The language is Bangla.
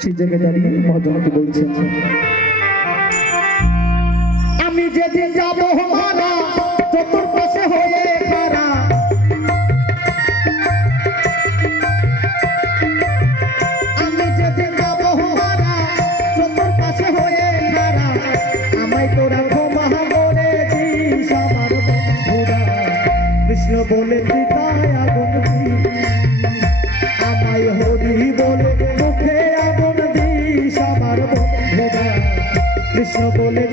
সেই জায়গায় দাঁড়িয়ে মহাজনকে বলছেন, আমি যেদিন যাব মারা চতুর্পাশে হয়ে খাড়া, আমি যেদিন যাব মারা চতুর্পাশে হয়ে খাড়া, আমায় তোরা ক্ষমা করে দিস আমার বন্ধুরা, কৃষ্ণ বলে চিতায় আগুন দিস, আমায় হরি বলে মুখে আগুন দিস আমার বন্ধুরা, কৃষ্ণ বলে